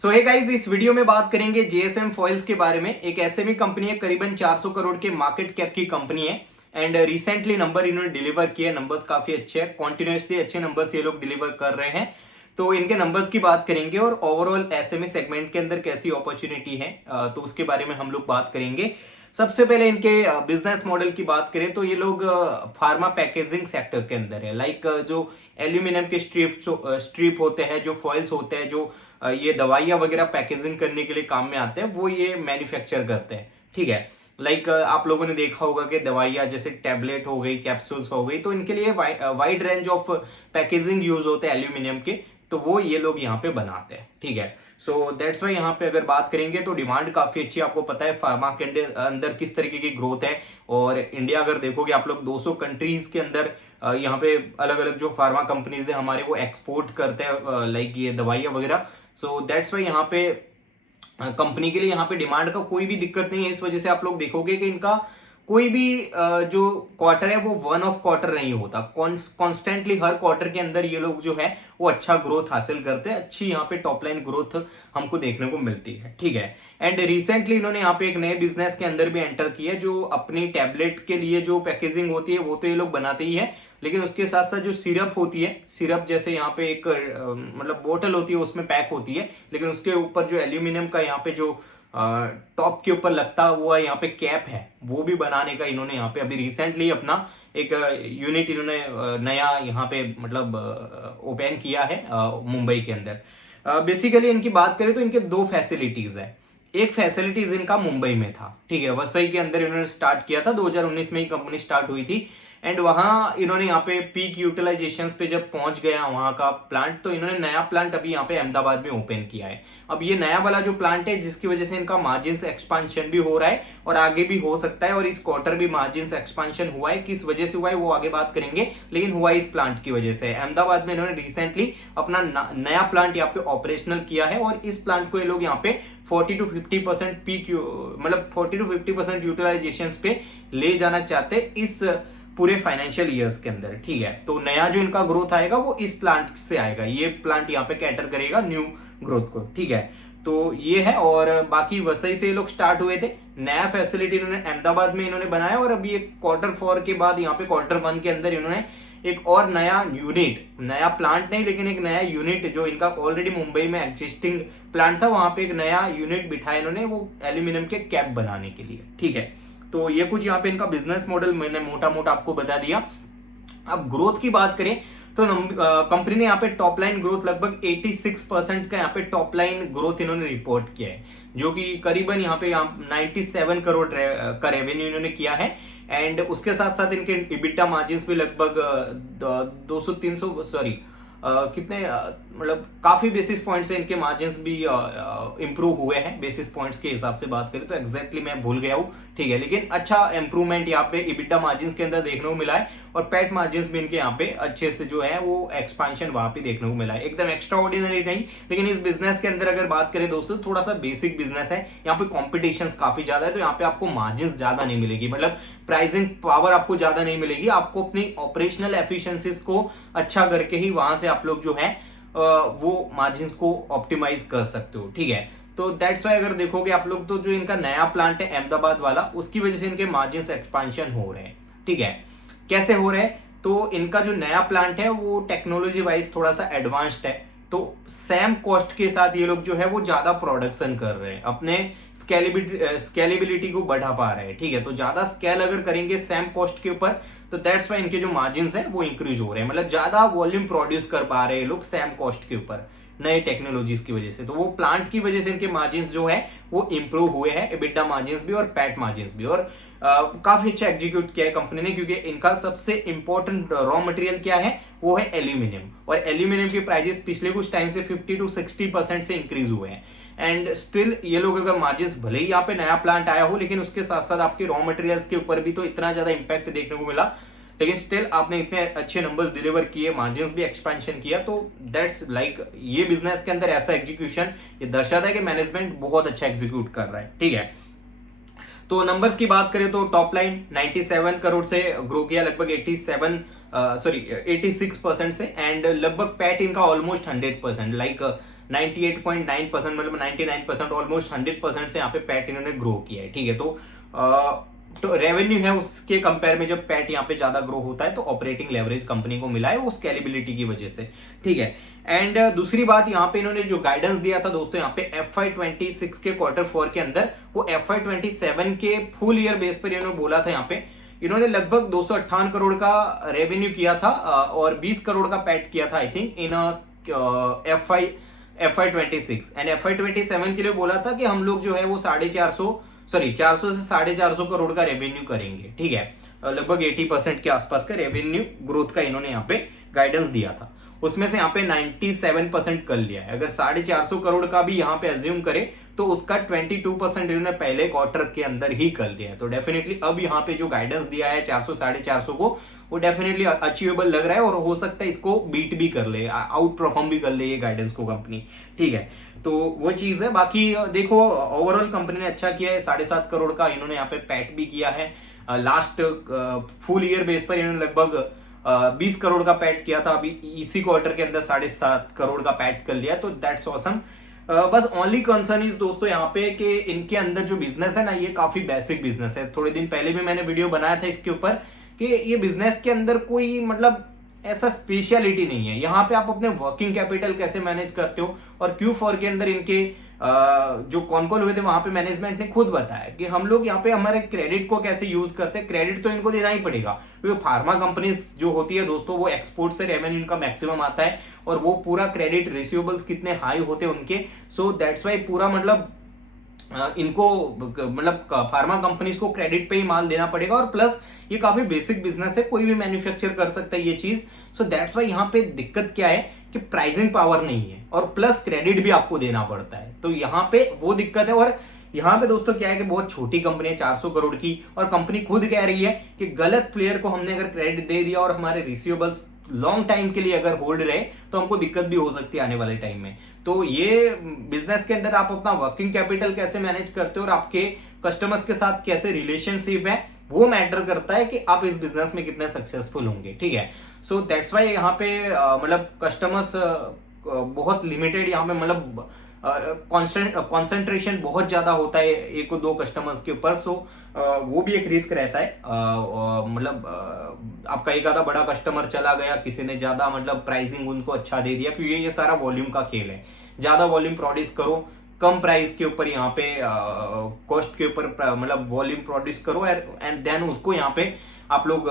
सो hey guys, इस video में बात करेंगे जेएसएम फॉइल्स के बारे में। एक एसएमई कंपनी है, करीबन 400 करोड़ के मार्केट कैप की कंपनी है एंड रिसेंटली नंबर इन्होंने डिलीवर किए। नंबर्स काफी अच्छे हैं, कॉन्टिन्यूसली अच्छे नंबर्स ये लोग डिलीवर कर रहे हैं। तो इनके नंबर्स की बात करेंगे और ओवरऑल एसएमई सेगमेंट के अंदर कैसी अपॉर्चुनिटी है तो उसके बारे में हम लोग बात करेंगे। सबसे पहले इनके बिजनेस मॉडल की बात करें तो ये लोग फार्मा पैकेजिंग सेक्टर के अंदर है। लाइक जो एल्यूमिनियम के स्ट्रिप होते हैं, जो फॉइल्स होते हैं, जो ये दवाइयाँ वगैरह पैकेजिंग करने के लिए काम में आते हैं, वो ये मैन्युफैक्चर करते हैं। ठीक है, लाइक आप लोगों ने देखा होगा कि दवाइयाँ जैसे टैबलेट हो गई, कैप्सूल्स हो गई, तो इनके लिए wide range of packaging use होते हैं एल्यूमिनियम के, तो वो ये लोग यहाँ पे बनाते हैं। ठीक है, सो दैट्स वाई यहाँ पे अगर बात करेंगे तो डिमांड काफी अच्छी। आपको पता है फार्मा के अंदर किस तरीके की ग्रोथ है, और इंडिया अगर देखोगे आप लोग 200 कंट्रीज के अंदर यहाँ पे अलग अलग जो फार्मा कंपनीज है हमारे, वो एक्सपोर्ट करते हैं लाइक ये दवाइयाँ वगैरह। सो दैट्स वाई यहाँ पे कंपनी के लिए यहाँ पे डिमांड का कोई भी दिक्कत नहीं है। इस वजह से आप लोग देखोगे कि इनका कोई भी जो क्वार्टर है वो वन ऑफ क्वार्टर नहीं होता। कॉन्स्टेंटली हर क्वार्टर के अंदर ये लोग जो है वो अच्छा ग्रोथ हासिल करते हैं। अच्छी यहाँ पे टॉप लाइन ग्रोथ हमको देखने को मिलती है। ठीक है, एंड रिसेंटली इन्होंने यहाँ पे एक नए बिजनेस के अंदर भी एंटर किया, जो अपनी टैबलेट के लिए जो पैकेजिंग होती है वो तो ये लोग बनाते ही है, लेकिन उसके साथ साथ जो सिरप होती है, सिरप जैसे यहाँ पे एक मतलब बोतल होती है उसमें पैक होती है, लेकिन उसके ऊपर जो एल्यूमिनियम का यहाँ पे जो टॉप के ऊपर लगता हुआ यहाँ पे कैप है, वो भी बनाने का इन्होंने यहाँ पे अभी रिसेंटली अपना एक यूनिट इन्होंने नया यहाँ पे मतलब ओपन किया है मुंबई के अंदर। बेसिकली इनकी बात करें तो इनके दो फैसिलिटीज है। एक फैसिलिटीज इनका मुंबई में था, ठीक है, वसई के अंदर इन्होंने स्टार्ट किया था, 2019 में ही कंपनी स्टार्ट हुई थी। एंड वहाँ इन्होंने यहाँ पे पीक यूटिलाइजेशन पे जब पहुंच गया वहाँ का प्लांट, तो इन्होंने नया प्लांट अभी यहाँ पे अहमदाबाद में ओपन किया है। अब ये नया वाला जो प्लांट है, जिसकी वजह से इनका मार्जिन एक्सपांशन भी हो रहा है और आगे भी हो सकता है, और इस क्वार्टर भी मार्जिन एक्सपांशन हुआ है। किस वजह से हुआ है वो आगे बात करेंगे, लेकिन हुआ इस प्लांट की वजह से। अहमदाबाद में इन्होंने रिसेंटली अपना नया प्लांट यहाँ पे ऑपरेशनल किया है, और इस प्लांट को ये लोग यहाँ पे 40 to 50% पीक मतलब 40 to 50% यूटिलाइजेशन पे ले जाना चाहते इस पूरे फाइनेंशियल ईयर्स के अंदर। ठीक है, तो नया जो इनका ग्रोथ आएगा वो इस प्लांट से आएगा। ये प्लांट यहाँ पे कैटर करेगा न्यू ग्रोथ को। ठीक है, तो ये है, और बाकी वसई से ये लोग स्टार्ट हुए थे। नया फैसिलिटी इन्होंने अहमदाबाद में इन्होंने बनाया, और अभी एक Q4 के बाद यहाँ पे Q1 के अंदर इन्होंने एक और नया यूनिट, नया प्लांट नहीं लेकिन एक नया यूनिट, जो इनका ऑलरेडी मुंबई में एग्जिस्टिंग प्लांट था वहां पे एक नया यूनिट बिठाया इन्होंने, वो एल्यूमिनियम के कैप बनाने के लिए। ठीक है, तो ये कुछ यहाँ पे इनका बिजनेस मॉडल मैंने मोटा मोटा आपको बता दिया। अब ग्रोथ की बात करें तो कंपनी ने यहाँ पे टॉप लाइन ग्रोथ लगभग 86% का यहाँ पे टॉप लाइन ग्रोथ इन्होंने रिपोर्ट किया है, जो कि करीबन यहाँ पे 97 करोड़ का रेवेन्यू इन्होंने किया है। एंड उसके साथ साथ इनके इबिटा मार्जिन भी लगभग 200-300 सॉरी कितने मतलब काफी बेसिस पॉइंट से इनके मार्जिन भी इंप्रूव हुए हैं। बेसिस पॉइंट्स के हिसाब से बात करें तो एग्जैक्टली मैं भूल गया हूँ। ठीक है, लेकिन अच्छा इंप्रूवमेंट यहाँ पे इबिटा मार्जिन के अंदर देखने को मिला है, और पैट मार्जिन भी इनके यहाँ पे अच्छे से जो है वो एक्सपांशन वहां पे देखने को मिला है। एकदम एक्स्ट्रा ऑर्डिनरी नहीं, लेकिन इस बिजनेस के अंदर अगर बात करें दोस्तों, थोड़ा सा बेसिक बिजनेस है। यहाँ पे कॉम्पिटिशन काफी ज्यादा है, तो यहाँ पे आपको मार्जिन ज्यादा नहीं मिलेगी, मतलब प्राइसिंग पावर आपको ज्यादा नहीं मिलेगी। आपको अपनी ऑपरेशनल एफिशिएंसीज को अच्छा करके ही वहां से आप लोग जो है वो मार्जिन को ऑप्टिमाइज कर सकते हो। ठीक है, तो दैट्स वाई अगर देखोगे आप लोग तो जो इनका नया प्लांट है अहमदाबाद वाला, उसकी वजह से इनके मार्जिन एक्सपांशन हो रहे हैं। ठीक है, कैसे हो रहे हैं, तो इनका जो नया प्लांट है वो टेक्नोलॉजी वाइज थोड़ा सा एडवांस्ड है, तो सेम कॉस्ट के साथ ये लोग जो है वो ज्यादा प्रोडक्शन कर रहे हैं, अपने स्केलेबिलिटी को बढ़ा पा रहे हैं। ठीक है, तो ज्यादा स्केल अगर करेंगे सेम कॉस्ट के ऊपर, तो दैट्स वाई इनके जो मार्जिन है वो इंक्रीज हो रहे हैं, मतलब ज्यादा वॉल्यूम प्रोड्यूस कर पा रहे हैं लोग सेम कॉस्ट के ऊपर नए टेक्नोलॉजीज की वजह से। तो वो प्लांट की वजह से इनके मार्जिन जो है वो इंप्रूव हुए हैं, एबिटा मार्जिन भी और पैट मार्जिन भी, और काफी अच्छा एग्जीक्यूट किया है कंपनी ने, क्योंकि इनका सबसे इंपॉर्टेंट रॉ मटेरियल क्या है, वो है एल्यूमिनियम, और एल्यूमिनियम के प्राइजेस पिछले कुछ टाइम से 50 to 60% से इंक्रीज हुए हैं। एंड स्टिल ये लोग अगर मार्जिन भले ही यहाँ पे नया प्लांट आया हो, लेकिन उसके साथ साथ आपके रॉ मटेरियल्स के ऊपर भी तो इतना ज्यादा इंपैक्ट देखने को मिला, लेकिन स्टिल आपने इतने अच्छे नंबर्स डिलीवर किए, मार्जिन भी एक्सपेंशन किया, तो दैट्स लाइक ये बिजनेस के अंदर ऐसा एग्जीक्यूशन ये दर्शाता है कि मैनेजमेंट बहुत अच्छा एग्जीक्यूट कर रहा है। ठीक है, तो नंबर्स की बात करें तो टॉप लाइन 97 करोड़ से ग्रो किया लगभग 86% से, एंड लगभग पैट इनका ऑलमोस्ट 100%, लाइक 98.9% मतलब 99% ऑलमोस्ट 100% से यहाँ पे पैट इन्होंने ग्रो किया है। ठीक है, तो रेवेन्यू है उसके कंपेयर में जब पैट यहाँ पे ज्यादा ग्रो होता है तो ऑपरेटिंग लेवरेज कंपनी को मिला है वो स्केलेबिलिटी की वजह से। ठीक है, एंड दूसरी बात यहाँ पे इन्होंने जो गाइडेंस दिया था दोस्तों यहाँ पे FY26 के Q4 के अंदर, वो FY27 के फुल ईयर बेस पर इन्होंने बोला था। यहाँ पे इन्होंने लगभग 258 करोड़ का रेवेन्यू किया था और 20 करोड़ का पैट किया था I think in FY26 and FY27 के लिए बोला था कि हम लोग जो है वो 400 से 450 करोड़ का रेवेन्यू करेंगे। ठीक है, लगभग 80% के आसपास का रेवेन्यू ग्रोथ का इन्होंने यहाँ पे गाइडेंस दिया था, उसमें से यहाँ पे 97% कर लिया है। अगर 450 करोड़ का भी यहाँ पे अज्यूम करें तो उसका 22% इन्होंने पहले क्वार्टर के अंदर ही कर लिया है। तो डेफिनेटली अब यहाँ पे जो गाइडेंस दिया है 400 450 को, वो डेफिनेटली अचीवेबल लग रहा है और हो सकता है इसको बीट भी कर ले, आउट परफॉर्म भी कर ले ये गाइडेंस को कंपनी। ठीक है, तो वो चीज है। बाकी देखो ओवरऑल कंपनी ने अच्छा किया है, 7.5 करोड़ का इन्होंने यहाँ पे पैट भी किया है। लास्ट फुल ईयर बेस पर इन्होंने लगभग 20 करोड़ का पैट किया था, अभी इसी क्वार्टर के अंदर 7.5 करोड़ का पैट कर लिया, तो दैट्स ऑसम। बस ओनली कंसर्न इज दोस्तों यहाँ पे कि इनके अंदर जो बिजनेस है ना, ये काफी बेसिक बिजनेस है। थोड़े दिन पहले भी मैंने वीडियो बनाया था इसके ऊपर कि ये बिजनेस के अंदर कोई मतलब ऐसा स्पेशलिटी नहीं है। यहाँ पे आप अपने वर्किंग कैपिटल कैसे मैनेज करते हो, और Q4 के अंदर इनके जो कॉल हुए थे वहां पे मैनेजमेंट ने खुद बताया कि हम लोग यहाँ पे हमारे क्रेडिट को कैसे यूज करते हैं। क्रेडिट तो इनको देना ही पड़ेगा क्योंकि फार्मा कंपनीज जो होती है दोस्तों, वो एक्सपोर्ट से रेवेन्यू इनका मैक्सिमम आता है और वो पूरा क्रेडिट रिसीवेबल्स कितने हाई होते हैं उनके, सो दैट्स वाई पूरा मतलब इनको मतलब फार्मा कंपनीज को क्रेडिट पे ही माल देना पड़ेगा। और प्लस ये काफी बेसिक बिजनेस है, कोई भी मैन्युफैक्चर कर सकता है ये चीज। सो दैट्स वाई यहाँ पे दिक्कत क्या है कि प्राइसिंग पावर नहीं है और प्लस क्रेडिट भी आपको देना पड़ता है, तो यहाँ पे वो दिक्कत है। और यहाँ पे दोस्तों क्या है कि बहुत छोटी कंपनी है 400 करोड़ की, और कंपनी खुद कह रही है कि गलत प्लेयर को हमने अगर क्रेडिट दे दिया और हमारे रिसीवेबल्स लॉन्ग टाइम के लिए अगर होल्ड रहे तो हमको दिक्कत भी हो सकती है आने वाले टाइम में। तो ये बिजनेस के अंदर आप अपना वर्किंग कैपिटल कैसे मैनेज करते हो और आपके कस्टमर्स के साथ कैसे रिलेशनशिप है, वो मैटर करता है कि आप इस बिजनेस में कितने सक्सेसफुल होंगे। ठीक है, सो दैट्स वाई यहाँ पे मतलब कस्टमर्स बहुत लिमिटेड, यहाँ पे मतलब कॉन्सेंट्रेशन बहुत ज्यादा होता है एक दो कस्टमर्स के ऊपर। सो वो भी एक रिस्क रहता है। मतलब आपका एक आधा बड़ा कस्टमर चला गया, किसी ने ज्यादा मतलब प्राइसिंग उनको अच्छा दे दिया, क्योंकि ये सारा वॉल्यूम का खेल है। ज्यादा वॉल्यूम प्रोड्यूस करो, कम प्राइस के ऊपर यहाँ पे कॉस्ट के ऊपर मतलब वॉल्यूम प्रोड्यूस करो एंड देन उसको यहाँ पे आप लोग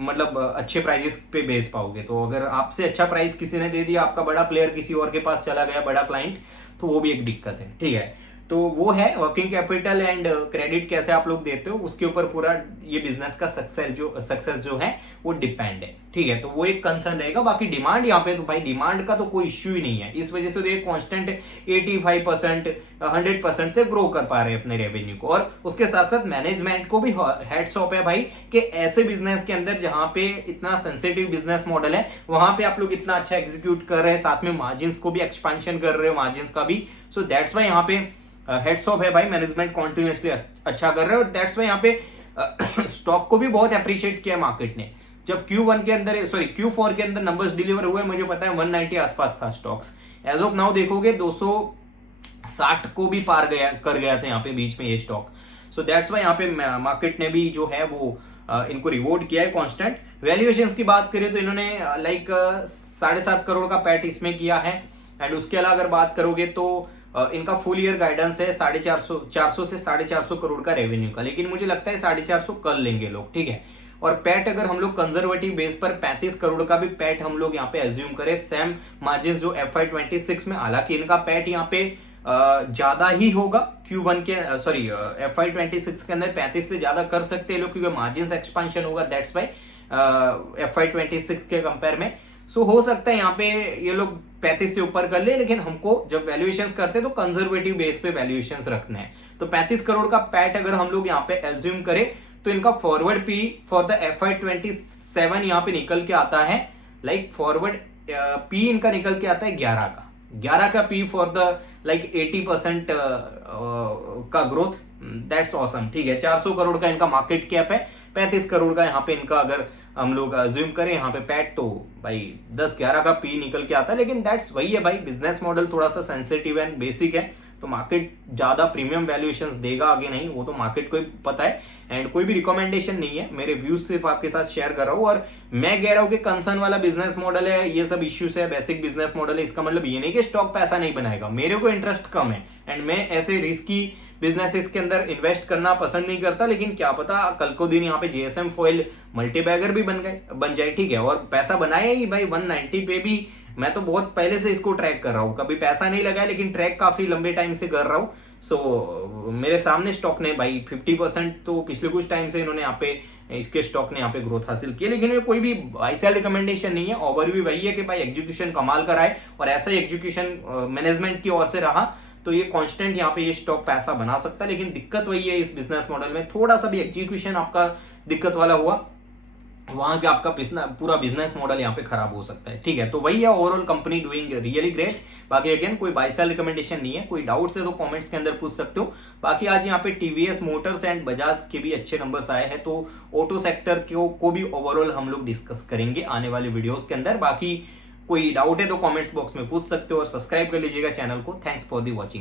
मतलब अच्छे प्राइजेस पे बेच पाओगे। तो अगर आपसे अच्छा प्राइस किसी ने दे दिया, आपका बड़ा प्लेयर किसी और के पास चला गया, बड़ा क्लाइंट, तो वो भी एक दिक्कत है। ठीक है, तो वो है वर्किंग कैपिटल एंड क्रेडिट कैसे आप लोग देते हो, उसके ऊपर पूरा ये बिजनेस का सक्सेस जो है वो डिपेंड है। ठीक है, तो वो एक कंसर्न रहेगा। बाकी डिमांड यहाँ पे तो भाई डिमांड का तो कोई इश्यू ही नहीं है, इस वजह से तो ये कांस्टेंट 85% 100% से ग्रो कर पा रहे हैं अपने रेवेन्यू को। और उसके साथ साथ मैनेजमेंट को भी हेड्स ऑफ है भाई कि ऐसे बिजनेस के अंदर जहां पे इतना सेंसिटिव बिजनेस मॉडल है, वहां पे आप लोग इतना अच्छा एग्जीक्यूट कर रहे हैं, साथ में मार्जिन को भी एक्सपेंशन कर रहे हो, मार्जिन का भी। सो दैट्स वाई यहाँ पे हेड्स ऑफ है भाई, मैनेजमेंट कॉन्टिन्यूसली अच्छा कर रहे हो। दैट्स वाई यहाँ पे स्टॉक को भी बहुत अप्रिशिएट किया मार्केट ने। जब Q4 के अंदर नंबर्स डिलीवर हुए, मुझे पता है 190 आसपास था स्टॉक्स। एज ऑफ नाउ देखोगे 260 को भी पार कर गया था यहाँ पे बीच में ये स्टॉक। सो दैट्स वाई यहाँ पे मार्केट ने भी जो है वो इनको रिवॉर्ड किया है कांस्टेंट। वैल्यूएशंस की बात करें तो इन्होंने लाइक 7.5 करोड़ का पैट इसमें किया है। एंड उसके अलावा अगर बात करोगे तो इनका फुल ईयर गाइडेंस है 450 से 450 करोड़ का रेवेन्यू का, लेकिन मुझे लगता है 450 कर लेंगे लोग। ठीक है, और पैट अगर हम लोग कंजर्वेटिव बेस पर 35 करोड़ का भी पैट हम लोग यहाँ पे एज्यूम करें, सेम मार्जिन जो FY26 में, हालांकि इनका पैट यहाँ पे ज्यादा ही होगा FY26 के अंदर 35 से ज्यादा कर सकते हैं लोग, क्योंकि मार्जिन एक्सपेंशन होगा, दैट्स वाई FY26 के कंपेयर में। सो हो सकता है यहाँ पे ये लोग 35 से ऊपर कर ले, लेकिन हमको जब वैल्यूएशंस करते हैं तो कंजर्वेटिव बेस पे वैल्यूएशंस रखने हैं। तो 35 करोड़ का पैट अगर हम लोग यहाँ पे एज्यूम करें तो इनका forward P for the FY27 यहाँ पे निकल के आता है, लाइक फॉरवर्ड पी इनका निकल के आता है 11 का पी फॉर द लाइक 80% का ग्रोथ। That's awesome. ठीक है, 400 करोड़ का इनका मार्केट कैप है, 35 करोड़ का यहाँ पे इनका अगर हम लोग अज्यूम करें यहाँ पे पैट, तो भाई 10-11 का पी निकल के आता है। लेकिन दैट्स वही है भाई, बिजनेस मॉडल थोड़ा सा सेंसिटिव एंड बेसिक है, तो मार्केट ज्यादा प्रीमियम वैल्यूएशंस देगा आगे नहीं, वो तो मार्केट को ही पता है। एंड कोई भी रिकमेंडेशन नहीं है, मेरे व्यूज सिर्फ आपके साथ शेयर कर रहा हूँ। और मैं कह रहा हूँ कि कंसर्न वाला बिजनेस मॉडल है, ये सब इश्यूज है, बेसिक बिजनेस मॉडल है, इसका मतलब ये नहीं कि स्टॉक पैसा नहीं बनाएगा। मेरे को इंटरेस्ट कम है एंड मैं ऐसे रिस्की बिजनेसेस के अंदर इन्वेस्ट करना पसंद नहीं करता। लेकिन क्या पता कल को दिन यहाँ पे जेएसएम फॉइल मल्टीबैगर भी बन जाए, ठीक है। और पैसा बनाया ही भाई 190 पे भी, मैं तो बहुत पहले से इसको ट्रैक कर रहा हूँ, कभी पैसा नहीं लगाया लेकिन ट्रैक काफी लंबे टाइम से कर रहा हूँ। सो मेरे सामने स्टॉक ने भाई 50% तो पिछले कुछ टाइम से इन्होंने यहाँ पे इसके स्टॉक ने यहाँ पे ग्रोथ हासिल की। लेकिन ये कोई भी बाई सेल रिकमेंडेशन नहीं है, ओवरव्यू वही है कि भाई एग्जीक्यूशन कमाल का रहा है और ऐसा ही एग्जीक्यूशन मैनेजमेंट की ओर से रहा तो ये कांस्टेंट यहाँ पे ये स्टॉक पैसा बना सकता है। लेकिन दिक्कत वही है इस बिजनेस मॉडल में, थोड़ा सा भी एग्जीक्यूशन आपका दिक्कत वाला हुआ, वहां पे आपका पूरा बिजनेस मॉडल यहाँ पे खराब हो सकता है, ठीक है। तो वही है, overall company doing really great. बाकी अगेन कोई बाय सेल रिकमेंडेशन नहीं है, कोई डाउट्स है तो कमेंट्स के अंदर पूछ सकते हो। बाकी आज यहाँ पे टीवीएस मोटर्स एंड बजाज के भी अच्छे नंबर्स आए हैं, तो ऑटो सेक्टर को भी ओवरऑल हम लोग डिस्कस करेंगे आने वाले वीडियोस के अंदर। बाकी कोई डाउट है तो कमेंट्स बॉक्स में पूछ सकते हो और सब्सक्राइब कर लीजिएगा चैनल को। Thanks for the watching.